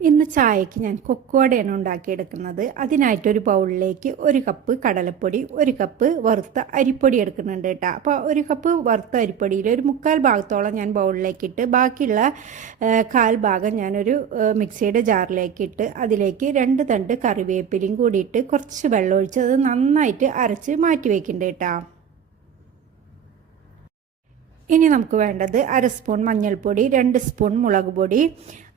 ഇന്ന് ചായക്ക് ഞാൻ കൊക്കോടയാണ് ഉണ്ടാക്കിയെടുക്കുന്നത്. അതിനായിട്ടൊരു ബൗളിലേക്ക് ഒരു കപ്പ് കടലപ്പൊടി ഒരു കപ്പ് വറുത്ത അരിപ്പൊടി എടുക്കുന്നുണ്ട് കേട്ടോ അപ്പോൾ ഒരു കപ്പ് വറുത്ത അരിപ്പൊടിയിൽ ഒരു മുക്കാൽ ഭാഗത്തോളം ഞാൻ ബൗളിലേക്ക് ഇട്ട് ബാക്കിയുള്ള കാൽ ഭാഗം ഞാനൊരു മിക്സിയുടെ ജാറിലേക്ക് ഇട്ട് അതിലേക്ക് രണ്ട് തണ്ട് കറിവേപ്പിലയും കൂടിയിട്ട് കുറച്ച് വെള്ളം ഒഴിച്ച് അത് നന്നായിട്ട് അരച്ച് മാറ്റി വയ്ക്കുന്നുണ്ട് കേട്ടോ ഇനി നമുക്ക് വേണ്ടത് അര സ്പൂൺ മഞ്ഞൾപ്പൊടി രണ്ട് സ്പൂൺ മുളക് പൊടി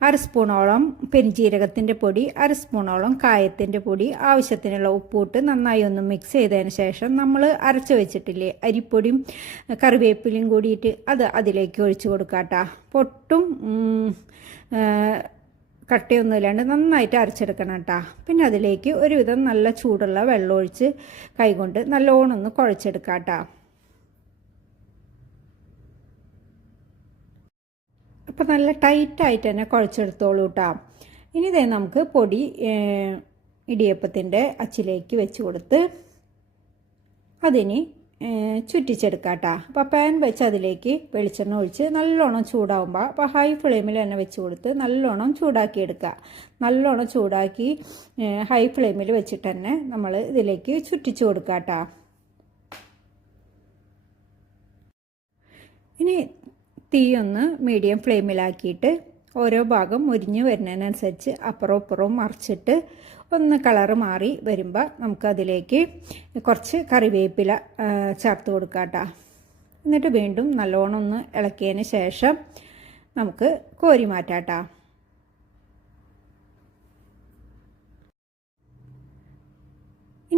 അര സ്പൂണോളം പെരിഞ്ജീരകത്തിന്റെ പൊടി അര സ്പൂണോളം കായത്തിന്റെ പൊടി ആവശ്യത്തിനുള്ള ഉപ്പൂട്ട് നന്നായി ഒന്ന് മിക്സ് ചെയ്തതിന് ശേഷം നമ്മൾ അരച്ച് വെച്ചിട്ടില്ലേ അരിപ്പൊടിയും കറിവേപ്പിലയും കൂടിയിട്ട് അത് അതിലേക്ക് ഒഴിച്ചു കൊടുക്കാട്ടാ പൊട്ടും കട്ടിയൊന്നും ഇല്ലാണ്ട് നന്നായിട്ട് അരച്ചെടുക്കണം കേട്ടോ പിന്നെ അതിലേക്ക് ഒരുവിധം നല്ല ചൂടുള്ള വെള്ളം ഒഴിച്ച് കൈകൊണ്ട് നല്ലോണം ഒന്ന് കുഴച്ചെടുക്കാം കേട്ടോ അപ്പോൾ നല്ല ടൈറ്റായിട്ട് തന്നെ കുഴച്ചെടുത്തോളൂ കേട്ടോ ഇനി ഇതേ നമുക്ക് പൊടി ഇടിയപ്പത്തിന്റെ അച്ചിലേക്ക് വെച്ച് കൊടുത്ത് അതിന് ചുറ്റിച്ചെടുക്കാം കേട്ടോ അപ്പോൾ പാൻ വെച്ച് അതിലേക്ക് വെളിച്ചെണ്ണ ഒഴിച്ച് നല്ലോണം ചൂടാവുമ്പോൾ അപ്പോൾ ഹൈ ഫ്ലെയിമിൽ തന്നെ വെച്ച് കൊടുത്ത് നല്ലോണം ചൂടാക്കി എടുക്കുക നല്ലോണം ചൂടാക്കി ഹൈ ഫ്ലെയിമിൽ വെച്ചിട്ട് തന്നെ നമ്മൾ ഇതിലേക്ക് ചുറ്റിച്ചു കൊടുക്കുക കേട്ടോ ഇനി തീ ഒന്ന് മീഡിയം ഫ്ലെയിമിലാക്കിയിട്ട് ഓരോ ഭാഗം മുരിഞ്ഞ് വരുന്നതിനനുസരിച്ച് അപ്പുറവും ഇപ്പുറവും മറിച്ചിട്ട് ഒന്ന് കളറ് മാറി വരുമ്പോൾ നമുക്കതിലേക്ക് കുറച്ച് കറിവേപ്പില ചേർത്ത് കൊടുക്കാം എന്നിട്ട് വീണ്ടും നല്ലോണം ഒന്ന് ഇളക്കിയതിന് ശേഷം നമുക്ക് കോരി മാറ്റാം കേട്ടോ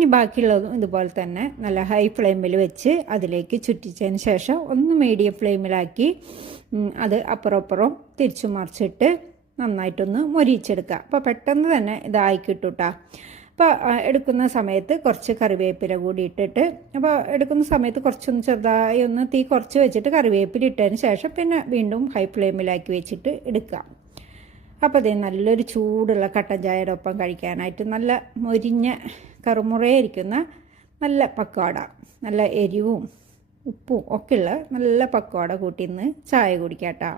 ഇനി ബാക്കിയുള്ളതും ഇതുപോലെ തന്നെ നല്ല ഹൈ ഫ്ലെയിമിൽ വെച്ച് അതിലേക്ക് ചുറ്റിച്ചതിന് ശേഷം ഒന്ന് മീഡിയം ഫ്ലെയിമിലാക്കി അത് അപ്പുറം അപ്പുറം തിരിച്ചു മറിച്ചിട്ട് നന്നായിട്ടൊന്ന് മൊരിയിച്ചെടുക്കുക. അപ്പോൾ പെട്ടെന്ന് തന്നെ ഇതായി കിട്ടൂട്ടാ. അപ്പോൾ എടുക്കുന്ന സമയത്ത് കുറച്ച് കറിവേപ്പില കൂടി ഇട്ടിട്ട് അപ്പോൾ എടുക്കുന്ന സമയത്ത് കുറച്ചൊന്ന് ചെറുതായി ഒന്ന് തീ കുറച്ച് വെച്ചിട്ട് കറിവേപ്പില ഇട്ടതിന് ശേഷം പിന്നെ വീണ്ടും ഹൈ ഫ്ലെയിമിലാക്കി വെച്ചിട്ട് എടുക്കുക. അപ്പോൾ അതേ നല്ലൊരു ചൂടുള്ള കട്ടൻ ചായയുടെ ഒപ്പം കഴിക്കാനായിട്ട് നല്ല മൊരിഞ്ഞ കറുമുറയായിരിക്കുന്ന നല്ല പക്കോട നല്ല എരിവും ഉപ്പും ഒക്കെയുള്ള നല്ല പക്കോട കൂട്ടി ഇന്ന് ചായ കുടിക്കാട്ടോ.